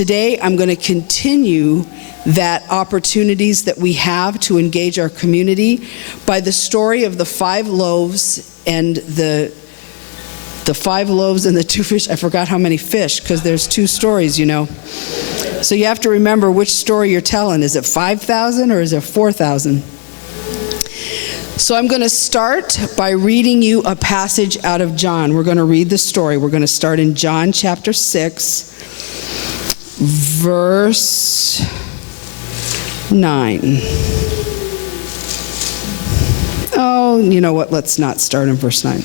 Today, I'm going to continue that opportunities that we have to engage our community by the story of the 5 loaves and the 5 loaves and the 2 fish. I forgot how many fish, because there's 2 stories, you know. So you have to remember which story you're telling. Is it 5,000 or is it 4,000? So I'm going to start by reading you a passage out of John. We're going to read the story. We're going to start in John chapter 6, verse 9. Oh, you know what? Let's not start in verse 9.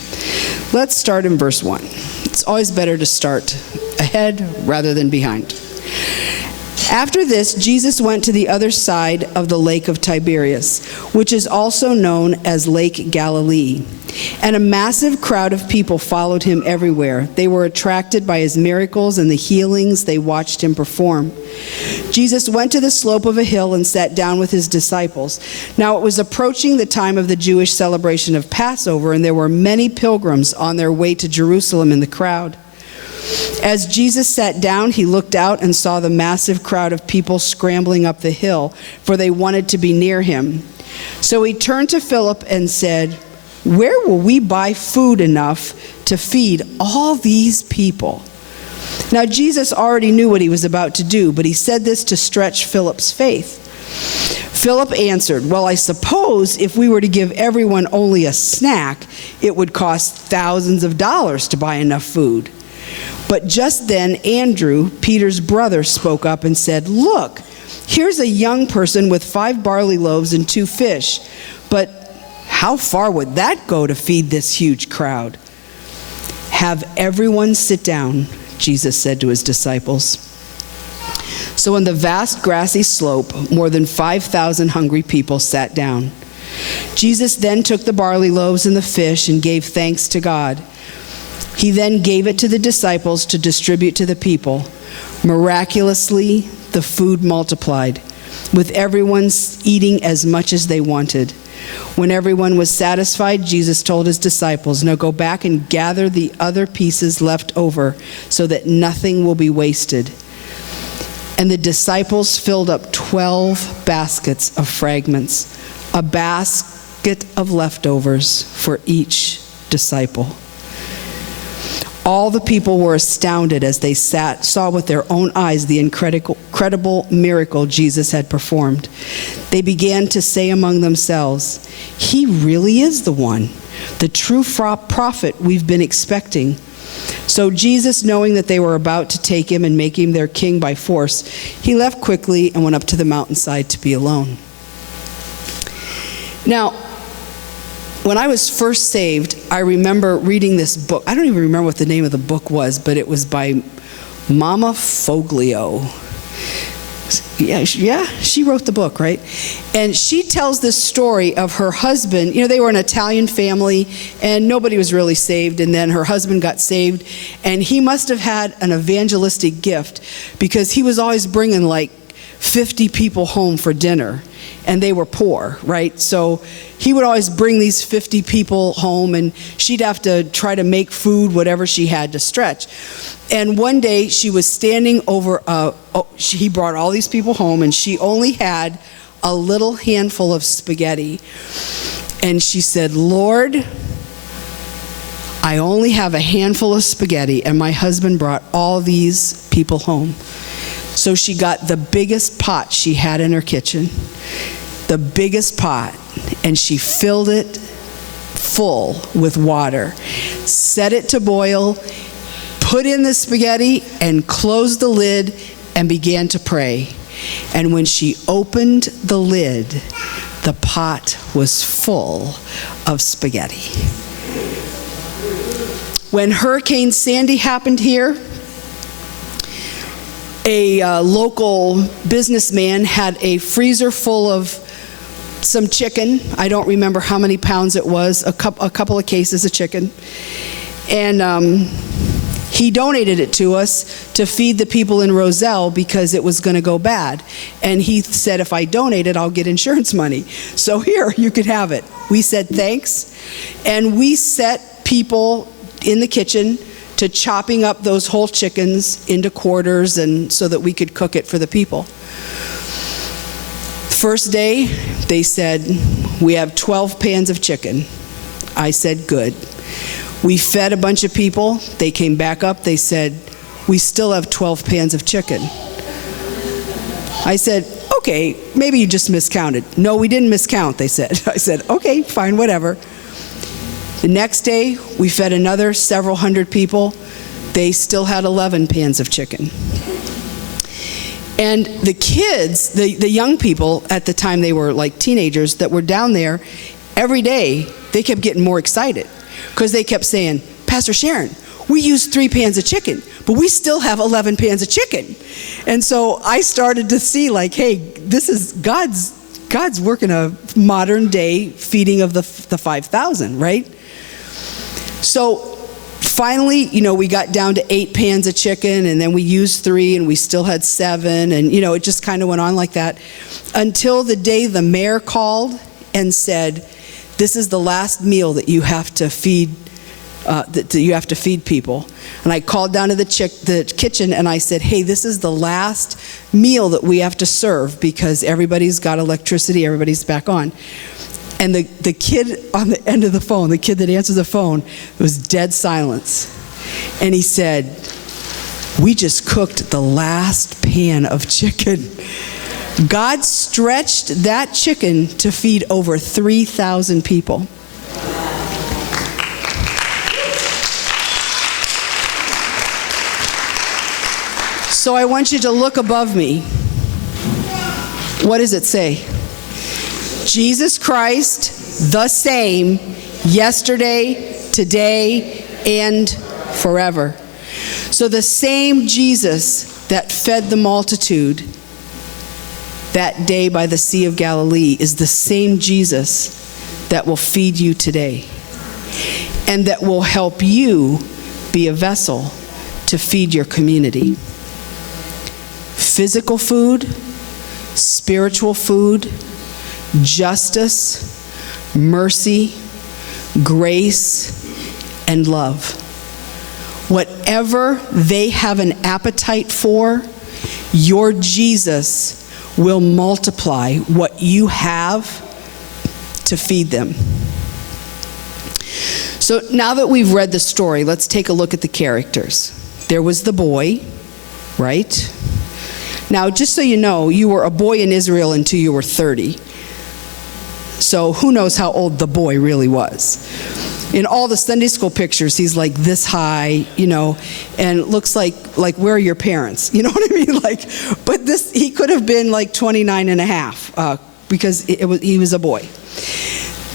Let's start in verse 1. It's always better to start ahead rather than behind. After this, Jesus went to the other side of the lake of Tiberias, which is also known as Lake Galilee. And a massive crowd of people followed him everywhere. They were attracted by his miracles and the healings they watched him perform. Jesus went to the slope of a hill and sat down with his disciples. Now it was approaching the time of the Jewish celebration of Passover, and there were many pilgrims on their way to Jerusalem in the crowd. As Jesus sat down, he looked out and saw the massive crowd of people scrambling up the hill, for they wanted to be near him. So he turned to Philip and said, "Where will we buy food enough to feed all these people?" Now Jesus already knew what he was about to do, but he said this to stretch Philip's faith. Philip answered, "Well, I suppose if we were to give everyone only a snack, it would cost thousands of dollars to buy enough food." But just then Andrew, Peter's brother, spoke up and said, "Look, here's a young person with 5 barley loaves and 2 fish. But how far would that go to feed this huge crowd?" "Have everyone sit down," Jesus said to his disciples. So on the vast grassy slope, more than 5,000 hungry people sat down. Jesus then took the barley loaves and the fish and gave thanks to God. He then gave it to the disciples to distribute to the people. Miraculously, the food multiplied, with everyone eating as much as they wanted. When everyone was satisfied, Jesus told his disciples, "Now go back and gather the other pieces left over, so that nothing will be wasted." And the disciples filled up 12 baskets of fragments, a basket of leftovers for each disciple. All the people were astounded as they saw with their own eyes the incredible miracle Jesus had performed. They began to say among themselves, "He really is the one, the true prophet we've been expecting." So Jesus, knowing that they were about to take him and make him their king by force, he left quickly and went up to the mountainside to be alone. Now, when I was first saved, I remember reading this book. I don't even remember what the name of the book was, but it was by Mama Foglio. Yeah, she wrote the book, right? And she tells this story of her husband. You know, they were an Italian family, and nobody was really saved, and then her husband got saved, and he must have had an evangelistic gift, because he was always bringing like 50 people home for dinner, and they were poor, right? So he would always bring these 50 people home, and she'd have to try to make food, whatever she had to stretch. And one day she was standing over, he brought all these people home, and she only had a little handful of spaghetti. And she said, "Lord, I only have a handful of spaghetti, and my husband brought all these people home." So she got the biggest pot she had in her kitchen, the biggest pot, and she filled it full with water, set it to boil, put in the spaghetti, and closed the lid and began to pray. And when she opened the lid, the pot was full of spaghetti. When Hurricane Sandy happened here, a local businessman had a freezer full of some chicken. I don't remember how many pounds it was, a couple of cases of chicken. And he donated it to us to feed the people in Roselle because it was going to go bad. And he said, "If I donate it, I'll get insurance money. So here, you could have it." We said thanks. And we set people in the kitchen to chopping up those whole chickens into quarters and so that we could cook it for the people. First day, they said, we have 12 pans of chicken. I said, good. We fed a bunch of people. They came back up. They said, we still have 12 pans of chicken. I said, okay, maybe you just miscounted. No, we didn't miscount, they said. I said, okay, fine, whatever. The next day, we fed another several hundred people. They still had 11 pans of chicken. And the kids, the young people at the time, they were like teenagers that were down there, every day they kept getting more excited because they kept saying, Pastor Sharon, we used 3 pans of chicken, but we still have 11 pans of chicken. And so I started to see like, hey, this is God's working a modern day feeding of the 5,000, right? So finally, we got down to 8 pans of chicken, and then we used 3, and we still had 7, and it just kind of went on like that until the day the mayor called and said, this is the last meal that you have to feed that you have to feed people. And I called down to the kitchen and I said, hey, this is the last meal that we have to serve because everybody's got electricity, everybody's back on. And the kid on the end of the phone, the kid that answered the phone, it was dead silence. And he said, we just cooked the last pan of chicken. God stretched that chicken to feed over 3,000 people. So I want you to look above me. What does it say? Jesus Christ, the same, yesterday, today, and forever. So the same Jesus that fed the multitude that day by the Sea of Galilee is the same Jesus that will feed you today and that will help you be a vessel to feed your community. Physical food, spiritual food, justice, mercy, grace, and love. Whatever they have an appetite for, your Jesus will multiply what you have to feed them. So now that we've read the story, let's take a look at the characters. There was the boy, right? Now, just so you know, you were a boy in Israel until you were 30. So who knows how old the boy really was. In all the Sunday school pictures, he's like this high, and looks like where are your parents? You know what I mean? But he could have been like 29 and a half because he was a boy.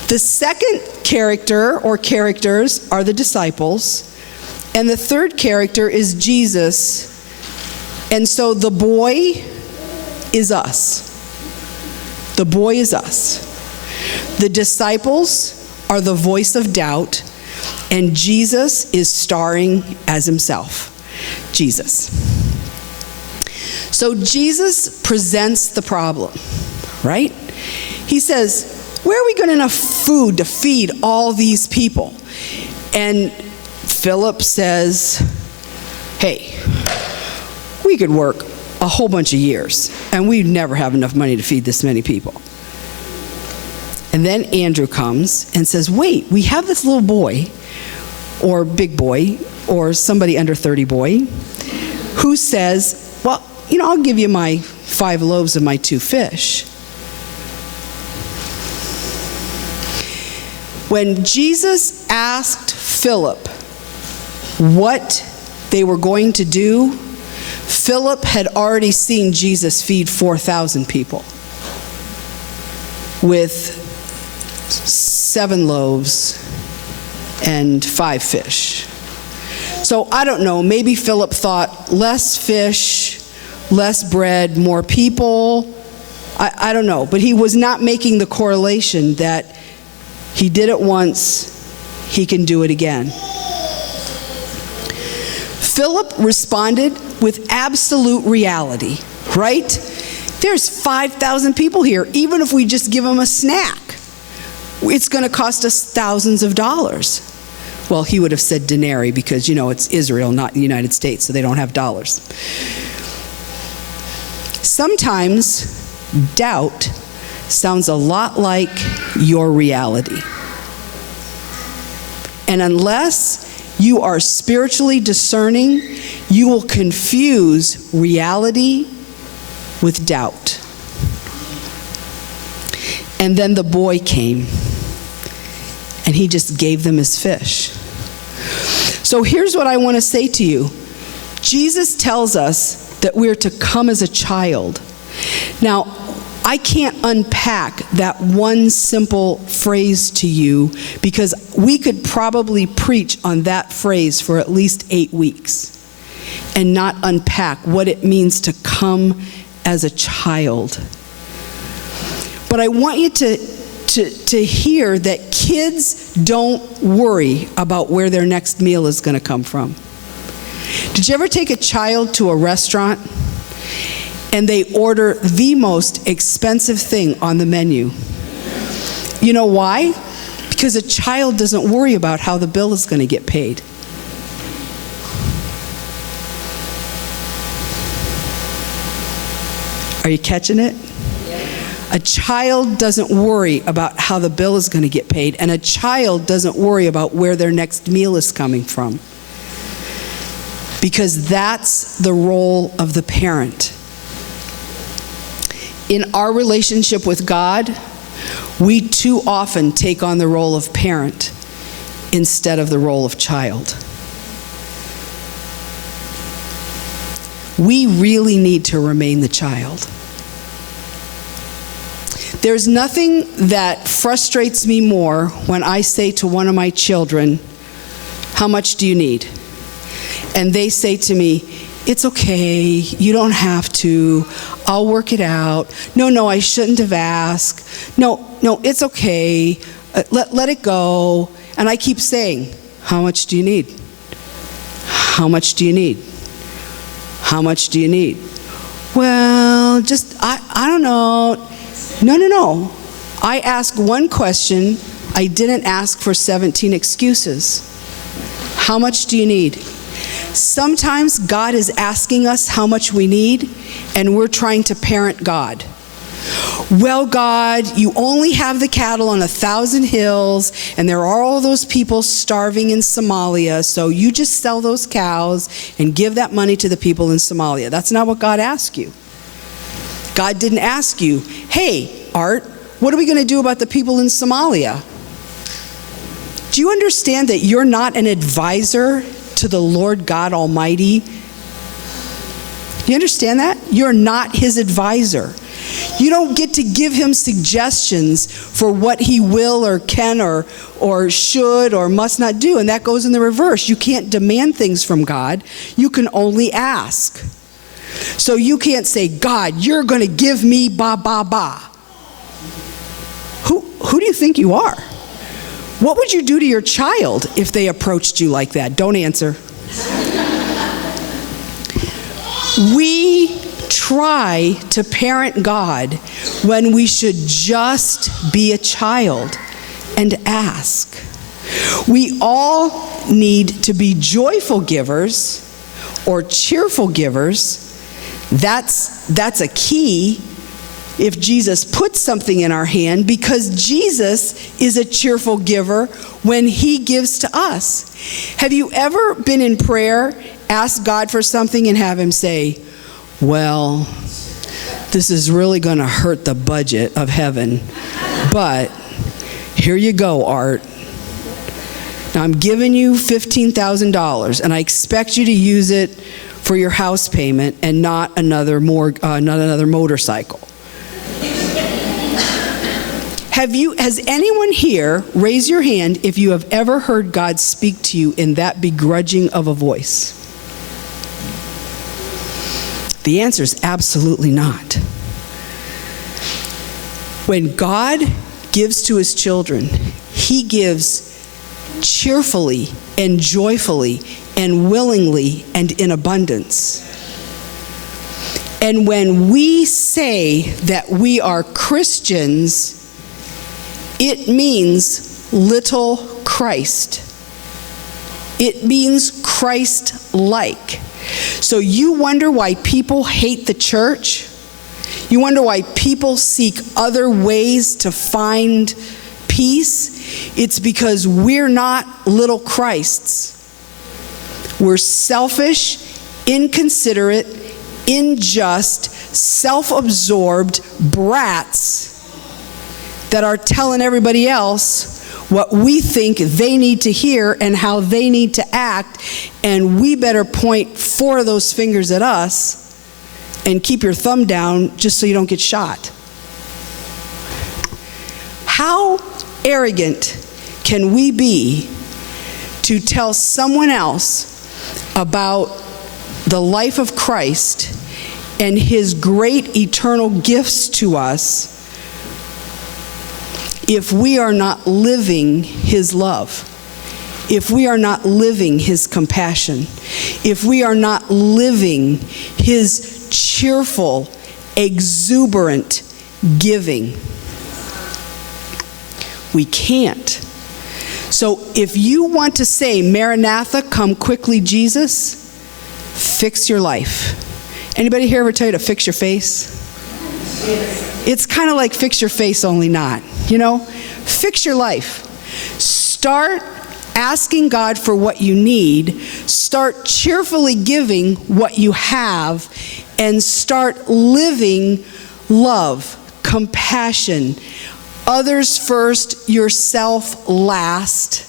The second character or characters are the disciples, and the third character is Jesus. And so the boy is us. The boy is us. The disciples are the voice of doubt, and Jesus is starring as himself. Jesus. So Jesus presents the problem, right? He says, where are we getting enough food to feed all these people? And Philip says, hey, we could work a whole bunch of years, and we'd never have enough money to feed this many people. And then Andrew comes and says, wait, we have this little boy, or big boy, or somebody under 30 boy, who says, well, I'll give you my 5 loaves and my 2 fish. When Jesus asked Philip what they were going to do, Philip had already seen Jesus feed 4,000 people with 7 loaves and 5 fish. So I don't know, maybe Philip thought less fish, less bread, more people. I don't know, but he was not making the correlation that he did it once, he can do it again. Philip responded with absolute reality, right? There's 5,000 people here. Even if we just give them a snack, it's going to cost us thousands of dollars. Well, he would have said denarii because, it's Israel, not the United States, so they don't have dollars. Sometimes doubt sounds a lot like your reality. And unless you are spiritually discerning, you will confuse reality with doubt. And then the boy came, and he just gave them his fish. So here's what I want to say to you. Jesus tells us that we're to come as a child. Now, I can't unpack that one simple phrase to you because we could probably preach on that phrase for at least 8 weeks and not unpack what it means to come as a child. But I want you to hear that kids don't worry about where their next meal is going to come from. Did you ever take a child to a restaurant and they order the most expensive thing on the menu? You know why? Because a child doesn't worry about how the bill is going to get paid. Are you catching it? A child doesn't worry about how the bill is going to get paid, and a child doesn't worry about where their next meal is coming from. Because that's the role of the parent. In our relationship with God, we too often take on the role of parent instead of the role of child. We really need to remain the child. There's nothing that frustrates me more when I say to one of my children, "How much do you need?" And they say to me, "It's okay, you don't have to, I'll work it out. No, I shouldn't have asked. No, it's okay, let it go." And I keep saying, "How much do you need? How much do you need? How much do you need?" "Well, just, I don't know." No. I asked one question. I didn't ask for 17 excuses. How much do you need? Sometimes God is asking us how much we need, and we're trying to parent God. "Well, God, you only have the cattle on 1,000 hills, and there are all those people starving in Somalia, so you just sell those cows and give that money to the people in Somalia." That's not what God asked you. God didn't ask you, "Hey, Art, what are we going to do about the people in Somalia?" Do you understand that you're not an advisor to the Lord God Almighty? You understand that? You're not his advisor. You don't get to give him suggestions for what he will or can or should or must not do. And that goes in the reverse. You can't demand things from God. You can only ask. So you can't say, "God, you're going to give me ba, ba, ba." Who do you think you are? What would you do to your child if they approached you like that? Don't answer. We try to parent God when we should just be a child and ask. We all need to be joyful givers or cheerful givers. That's a key if Jesus puts something in our hand, because Jesus is a cheerful giver when he gives to us. Have you ever been in prayer, asked God for something, and have him say, "Well, this is really going to hurt the budget of heaven, but here you go, Art. Now I'm giving you $15,000, and I expect you to use it for your house payment and not another motorcycle." Has anyone here, raise your hand if you have ever heard God speak to you in that begrudging of a voice? The answer is absolutely not. When God gives to his children, he gives cheerfully and joyfully and willingly and in abundance. And when we say that we are Christians, it means little Christ. It means Christ-like. So you wonder why people hate the church? You wonder why people seek other ways to find peace? It's because we're not little Christs. We're selfish, inconsiderate, unjust, self-absorbed brats that are telling everybody else what we think they need to hear and how they need to act, and we better point 4 of those fingers at us and keep your thumb down just so you don't get shot. How arrogant can we be to tell someone else about the life of Christ and his great eternal gifts to us if we are not living his love, if we are not living his compassion, if we are not living his cheerful, exuberant giving? We can't. So if you want to say, Maranatha, come quickly, Jesus, fix your life. Anybody here ever tell you to fix your face? It's kind of like fix your face, only not. You know, fix your life. Start asking God for what you need. Start cheerfully giving what you have, and start living love, compassion, others first, yourself last.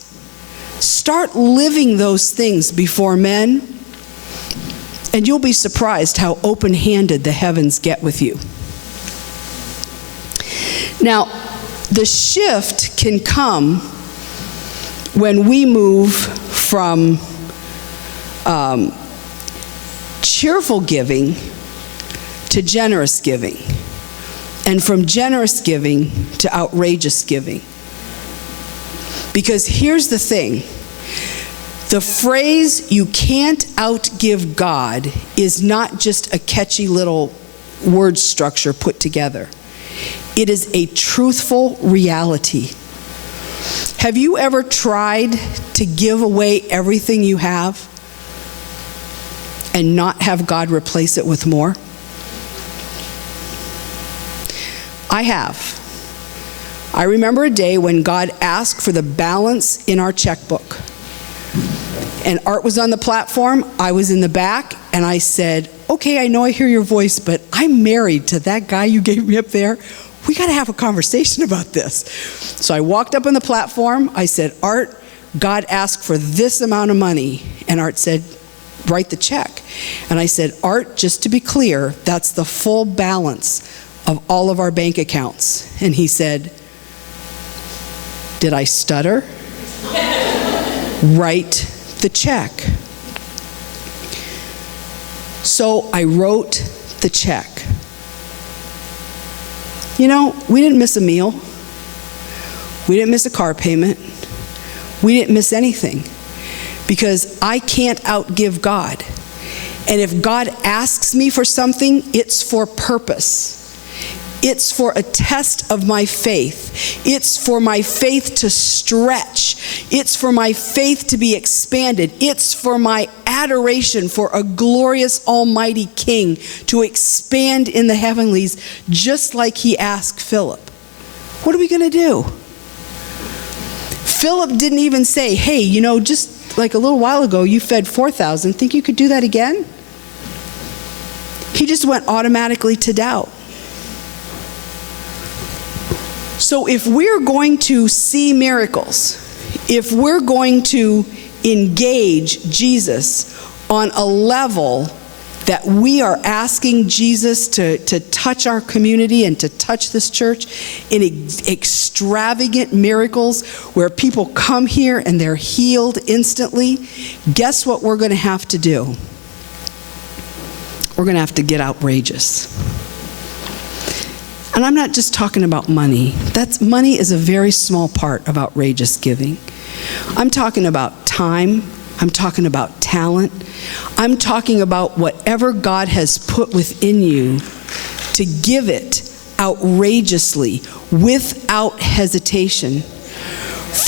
Start living those things before men, and you'll be surprised how open-handed the heavens get with you. Now, the shift can come when we move from cheerful giving to generous giving, and from generous giving to outrageous giving. Because here's the thing. The phrase, you can't outgive God, is not just a catchy little word structure put together. It is a truthful reality. Have you ever tried to give away everything you have and not have God replace it with more? I have. I remember a day when God asked for the balance in our checkbook. And Art was on the platform, I was in the back, and I said, okay, I know I hear your voice, but I'm married to that guy you gave me up there. We got to have a conversation about this. So I walked up on the platform. I said, Art, God asked for this amount of money. And Art said, write the check. And I said, Art, just to be clear, that's the full balance of all of our bank accounts. And he said, did I stutter? Write the check. So I wrote the check. You know, we didn't miss a meal. We didn't miss a car payment. We didn't miss anything, because I can't outgive God. And if God asks me for something, it's for purpose. It's for a test of my faith. It's for my faith to stretch. It's for my faith to be expanded. It's for my adoration for a glorious almighty King to expand in the heavenlies, just like he asked Philip. What are we going to do? Philip didn't even say, hey, you know, just like a little while ago, you fed 4,000. Think you could do that again? He just went automatically to doubt. So if we're going to see miracles, if we're going to engage Jesus on a level that we are asking Jesus to touch our community and to touch this church in extravagant miracles where people come here and they're healed instantly, guess what we're going to have to do? We're going to have to get outrageous. And I'm not just talking about money. Money is a very small part of outrageous giving. I'm talking about time. I'm talking about talent. I'm talking about whatever God has put within you to give it outrageously, without hesitation.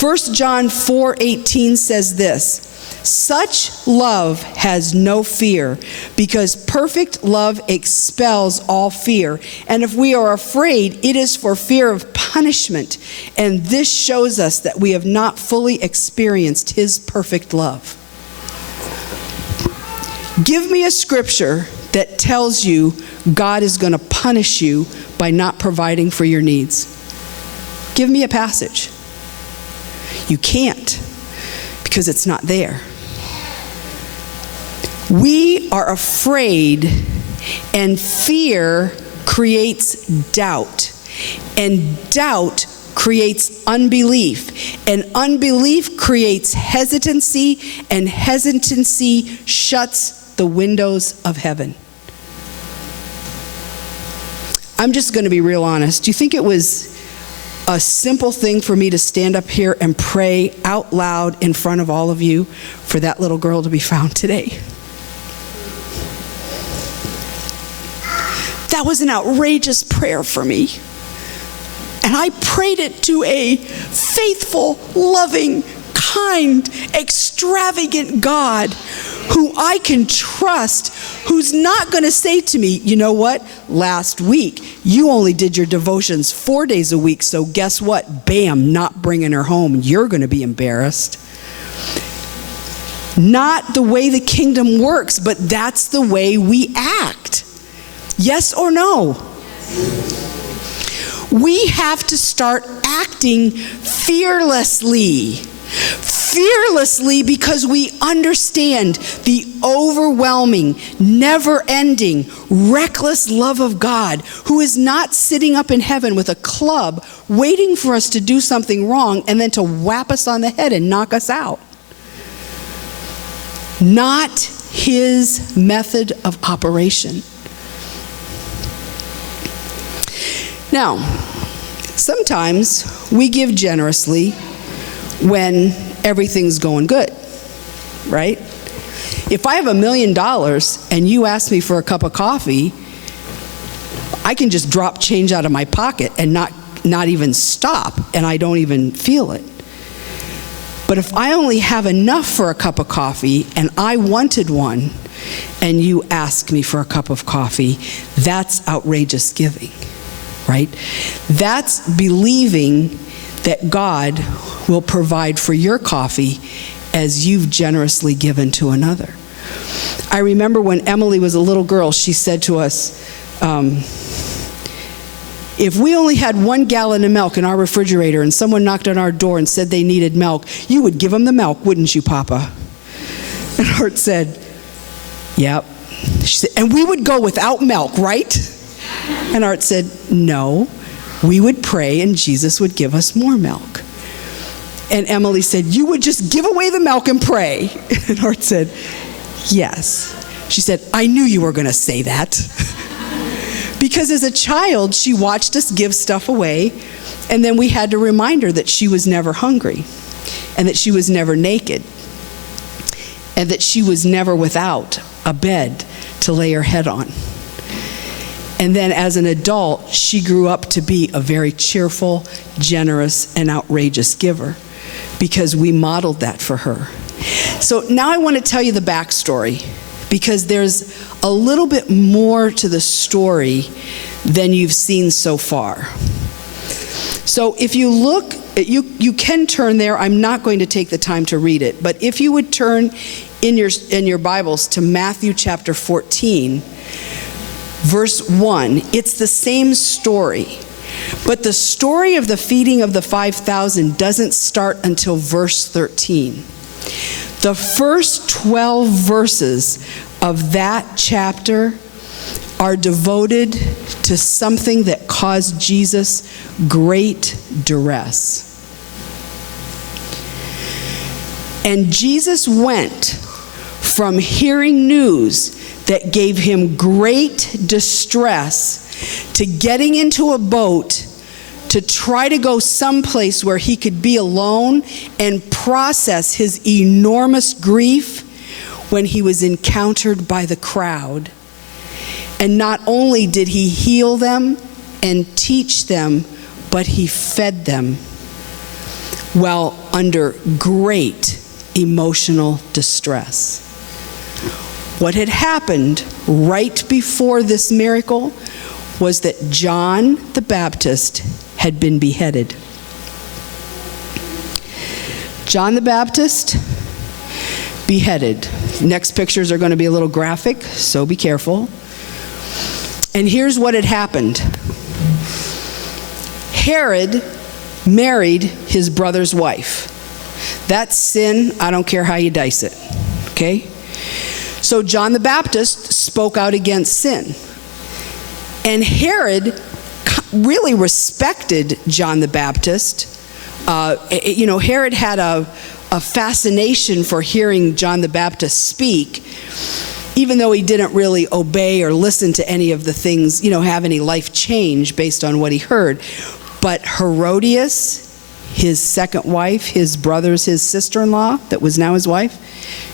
1 John 4:18 says this, Such love has no fear, because perfect love expels all fear. And if we are afraid, it is for fear of punishment. And this shows us that we have not fully experienced his perfect love. Give me a scripture that tells you God is going to punish you by not providing for your needs. Give me a passage. You can't, because it's not there. We are afraid, and fear creates doubt. And doubt creates unbelief. And unbelief creates hesitancy, and hesitancy shuts the windows of heaven. I'm just going to be real honest. Do you think it was a simple thing for me to stand up here and pray out loud in front of all of you for that little girl to be found today? That was an outrageous prayer for me. And I prayed it to a faithful, loving, kind, extravagant God who I can trust, who's not going to say to me, you know what, last week you only did your devotions 4 days a week, so guess what, bam, not bringing her home, you're going to be embarrassed. Not the way the kingdom works, but that's the way we act. Yes or no? We have to start acting fearlessly. Fearlessly, because we understand the overwhelming, never-ending, reckless love of God, who is not sitting up in heaven with a club waiting for us to do something wrong and then to whap us on the head and knock us out. Not his method of operation. Now, sometimes we give generously when everything's going good, right? If I have $1 million and you ask me for a cup of coffee, I can just drop change out of my pocket and not even stop, and I don't even feel it. But if I only have enough for a cup of coffee and I wanted one, and you ask me for a cup of coffee, that's outrageous giving, right? That's believing that God will provide for your coffee as you've generously given to another. I remember when Emily was a little girl, she said to us, if we only had 1 gallon of milk in our refrigerator and someone knocked on our door and said they needed milk, you would give them the milk, wouldn't you, Papa? And Art said, yep. She said, and we would go without milk, right? And Art said, no, we would pray and Jesus would give us more milk. And Emily said, you would just give away the milk and pray. And Art said, yes. She said, I knew you were going to say that. Because as a child, she watched us give stuff away, and then we had to remind her that she was never hungry, and that she was never naked, and that she was never without a bed to lay her head on. And then as an adult, she grew up to be a very cheerful, generous, and outrageous giver, because we modeled that for her. So now I want to tell you the backstory, because there's a little bit more to the story than you've seen so far. So if you look, you can turn there. I'm not going to take the time to read it, but if you would turn in your Bibles to Matthew chapter 14, verse 1, it's the same story. But the story of the feeding of the 5,000 doesn't start until verse 13. The first 12 verses of that chapter are devoted to something that caused Jesus great duress. And Jesus went from hearing news that gave him great distress to getting into a boat to try to go someplace where he could be alone and process his enormous grief when he was encountered by the crowd. And not only did he heal them and teach them, but he fed them while under great emotional distress. What had happened right before this miracle was that John the Baptist had been beheaded. John the Baptist, beheaded. Next pictures are going to be a little graphic, so be careful. And here's what had happened. Herod married his brother's wife. That's sin. I don't care how you dice it. Okay? So John the Baptist spoke out against sin. And Herod really respected John the Baptist. Herod had a fascination for hearing John the Baptist speak, even though he didn't really obey or listen to any of the things, have any life change based on what he heard. But Herodias, his second wife, his sister-in-law, that was now his wife,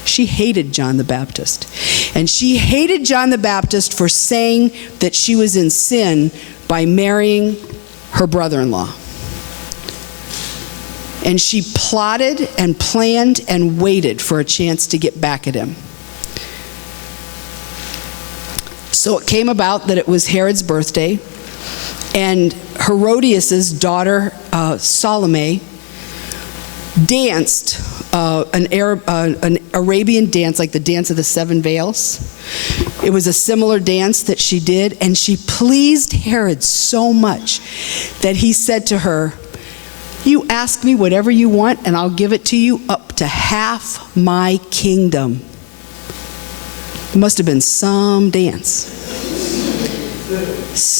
she hated John the Baptist. And she hated John the Baptist for saying that she was in sin by marrying her brother-in-law. And she plotted and planned and waited for a chance to get back at him. So it came about that it was Herod's birthday, and Herodias' daughter, Salome, danced an Arabian dance, like the dance of the seven veils. It was a similar dance that she did, and she pleased Herod so much that he said to her, "You ask me whatever you want, and I'll give it to you, up to half my kingdom." It must have been some dance.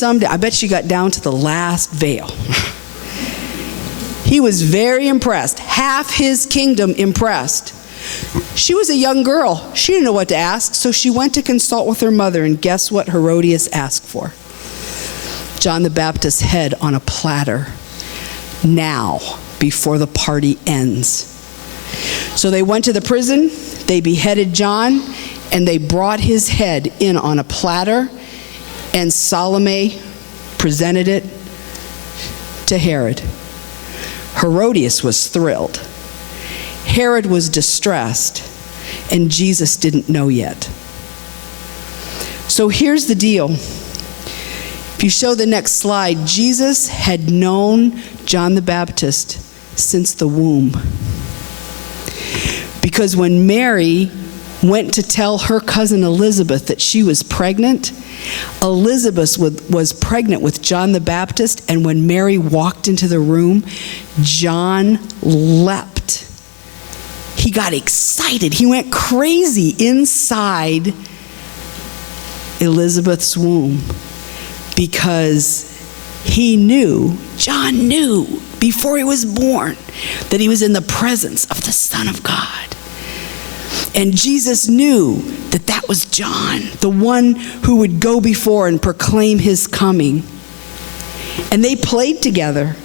I bet she got down to the last veil. He was very impressed. Half his kingdom impressed. She was a young girl. She didn't know what to ask, so she went to consult with her mother, and guess what Herodias asked for? John the Baptist's head on a platter. Now, before the party ends. So they went to the prison, they beheaded John, and they brought his head in on a platter, and Salome presented it to Herod. Herodias was thrilled. Herod was distressed, and Jesus didn't know yet. So here's the deal. If you show the next slide, Jesus had known John the Baptist since the womb. Because when Mary went to tell her cousin Elizabeth that she was pregnant, Elizabeth was pregnant with John the Baptist, and when Mary walked into the room, John leapt. He got excited. He went crazy inside Elizabeth's womb because John knew before he was born that he was in the presence of the Son of God. And Jesus knew that that was John, the one who would go before and proclaim his coming. And they played together.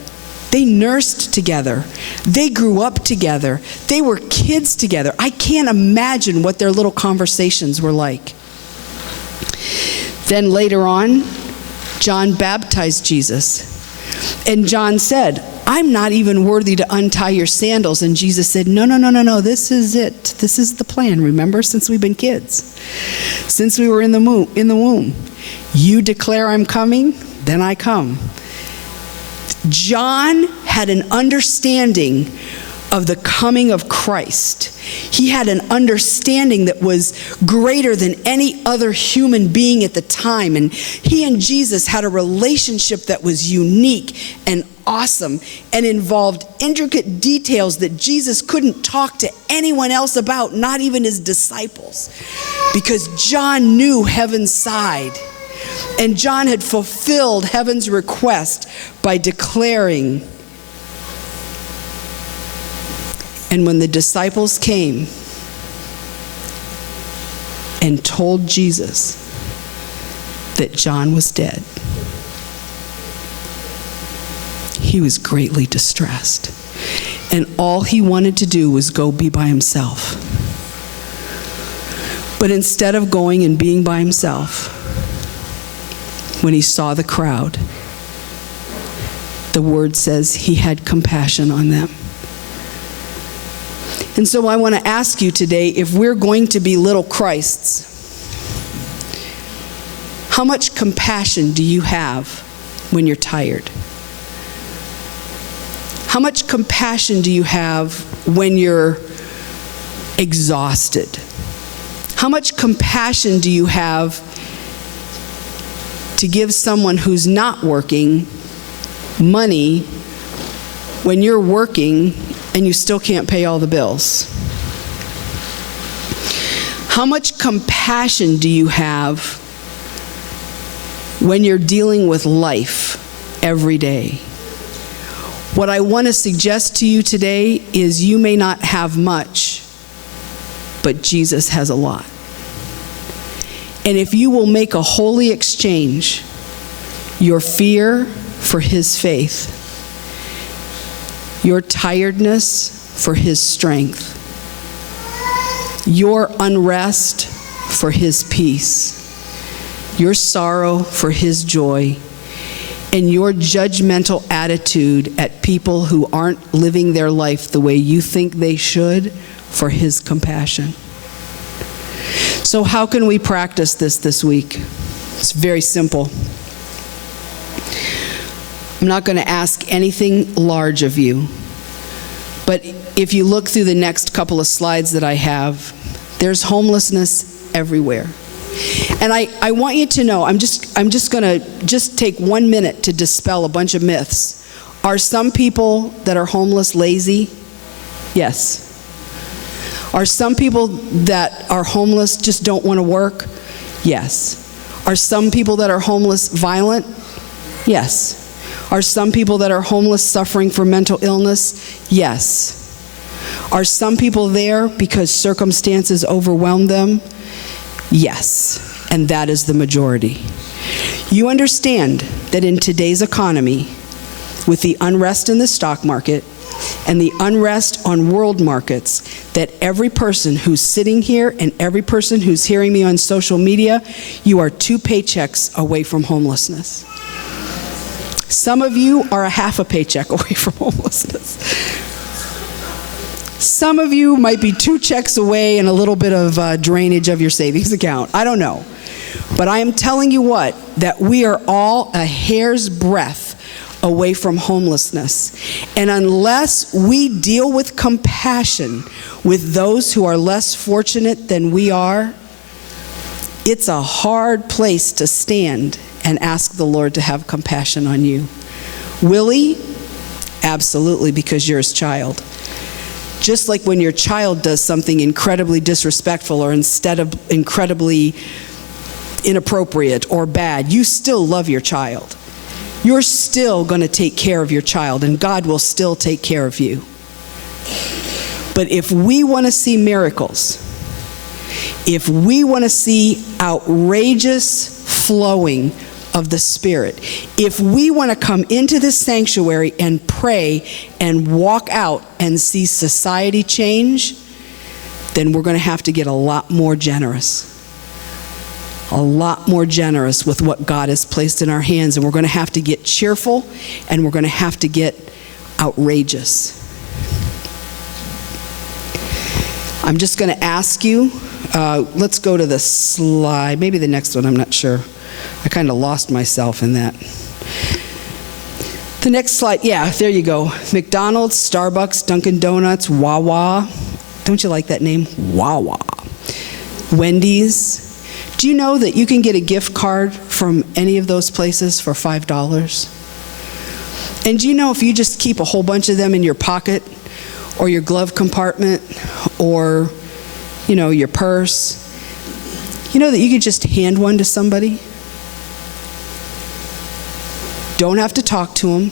They nursed together. They grew up together. They were kids together. I can't imagine what their little conversations were like. Then later on, John baptized Jesus. And John said, "I'm not even worthy to untie your sandals." And Jesus said, No, this is it. This is the plan. Remember, since we've been kids, since we were in the womb. You declare I'm coming, then I come. John had an understanding of the coming of Christ. He had an understanding that was greater than any other human being at the time. And he and Jesus had a relationship that was unique and awesome and involved intricate details that Jesus couldn't talk to anyone else about, not even his disciples, because John knew heaven's side. And John had fulfilled heaven's request by declaring. And when the disciples came and told Jesus that John was dead, he was greatly distressed. And all he wanted to do was go be by himself. But instead of going and being by himself, when he saw the crowd, the word says he had compassion on them. And so I want to ask you today, if we're going to be little Christs, how much compassion do you have when you're tired? How much compassion do you have when you're exhausted? How much compassion do you have to give someone who's not working money when you're working and you still can't pay all the bills? How much compassion do you have when you're dealing with life every day? What I want to suggest to you today is you may not have much, but Jesus has a lot. And if you will make a holy exchange, your fear for his faith, your tiredness for his strength, your unrest for his peace, your sorrow for his joy, and your judgmental attitude at people who aren't living their life the way you think they should for his compassion. So how can we practice this week? It's very simple. I'm not going to ask anything large of you, but if you look through the next couple of slides that I have, there's homelessness everywhere. And I want you to know, I'm just going to take 1 minute to dispel a bunch of myths. Are some people that are homeless lazy? Yes. Are some people that are homeless just don't want to work? Yes. Are some people that are homeless violent? Yes. Are some people that are homeless suffering from mental illness? Yes. Are some people there because circumstances overwhelm them? Yes, and that is the majority. You understand that in today's economy, with the unrest in the stock market and the unrest on world markets, that every person who's sitting here and every person who's hearing me on social media, you are 2 paychecks away from homelessness. Some of you are a half a paycheck away from homelessness. Some of you might be 2 checks away and a little bit of drainage of your savings account. I don't know. But I am telling you what, that we are all a hair's breadth away from homelessness. And unless we deal with compassion with those who are less fortunate than we are, it's a hard place to stand and ask the Lord to have compassion on you. Will he? Absolutely, because you're his child. Just like when your child does something incredibly disrespectful or instead of incredibly inappropriate or bad, you still love your child. You're still going to take care of your child, and God will still take care of you. But if we want to see miracles, if we want to see outrageous flowing of the Spirit, if we want to come into this sanctuary and pray and walk out and see society change, then we're going to have to get a lot more generous. A lot more generous with what God has placed in our hands. And we're going to have to get cheerful, and we're going to have to get outrageous. I'm just going to ask you, let's go to the slide, maybe the next one, I'm not sure. I kind of lost myself in that. The next slide, yeah, there you go. McDonald's, Starbucks, Dunkin' Donuts, Wawa. Don't you like that name? Wawa. Wendy's. Do you know that you can get a gift card from any of those places for $5? And do you know if you just keep a whole bunch of them in your pocket or your glove compartment or, your purse, you know that you could just hand one to somebody? Don't have to talk to them,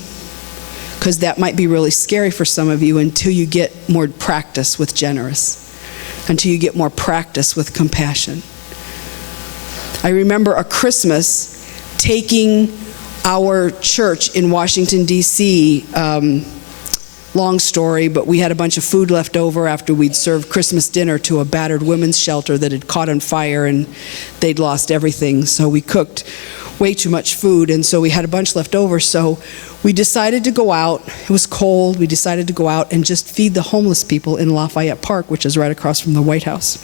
because that might be really scary for some of you until you get more practice with generous, until you get more practice with compassion. I remember a Christmas taking our church in Washington, D.C., long story, but we had a bunch of food left over after we'd served Christmas dinner to a battered women's shelter that had caught on fire and they'd lost everything. So we cooked way too much food, and so we had a bunch left over. So we decided to go out. It was cold. We decided to go out and just feed the homeless people in Lafayette Park, which is right across from the White House.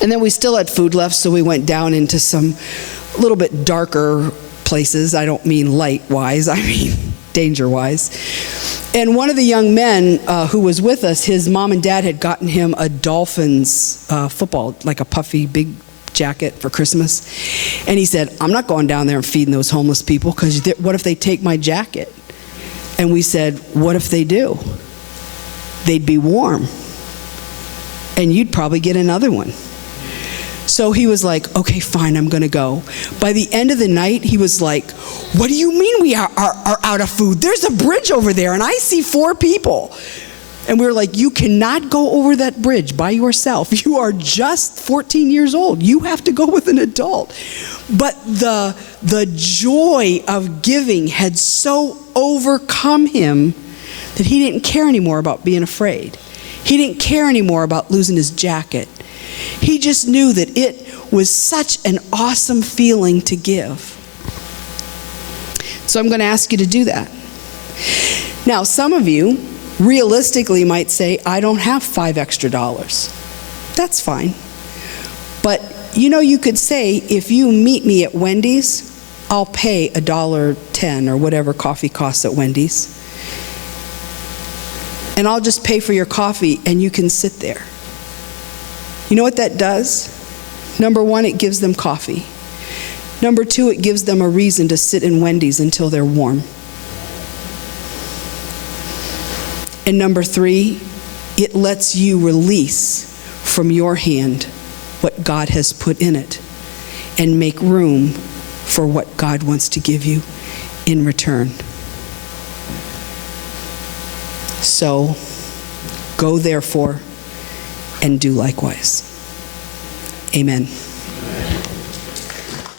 And then we still had food left, so we went down into some little bit darker places. I don't mean light-wise, I mean danger-wise. And one of the young men who was with us, his mom and dad had gotten him a Dolphins football, like a puffy big jacket for Christmas. And he said, I'm not going down there and feeding those homeless people, because what if they take my jacket? And we said, what if they do? They'd be warm. And you'd probably get another one. So he was like, okay, fine, I'm going to go. By the end of the night, he was like, what do you mean we are out of food? There's a bridge over there, and I see 4 people. And we were like, you cannot go over that bridge by yourself. You are just 14 years old. You have to go with an adult. But the joy of giving had so overcome him that he didn't care anymore about being afraid. He didn't care anymore about losing his jacket. He just knew that it was such an awesome feeling to give. So I'm going to ask you to do that. Now, some of you realistically might say, I don't have $5 extra. That's fine. But you could say, if you meet me at Wendy's, I'll pay $1.10 or whatever coffee costs at Wendy's. And I'll just pay for your coffee, and you can sit there. You know what that does? Number 1, it gives them coffee. Number 2, it gives them a reason to sit in Wendy's until they're warm. And number 3, it lets you release from your hand what God has put in it and make room for what God wants to give you in return. So, go therefore and do likewise. Amen.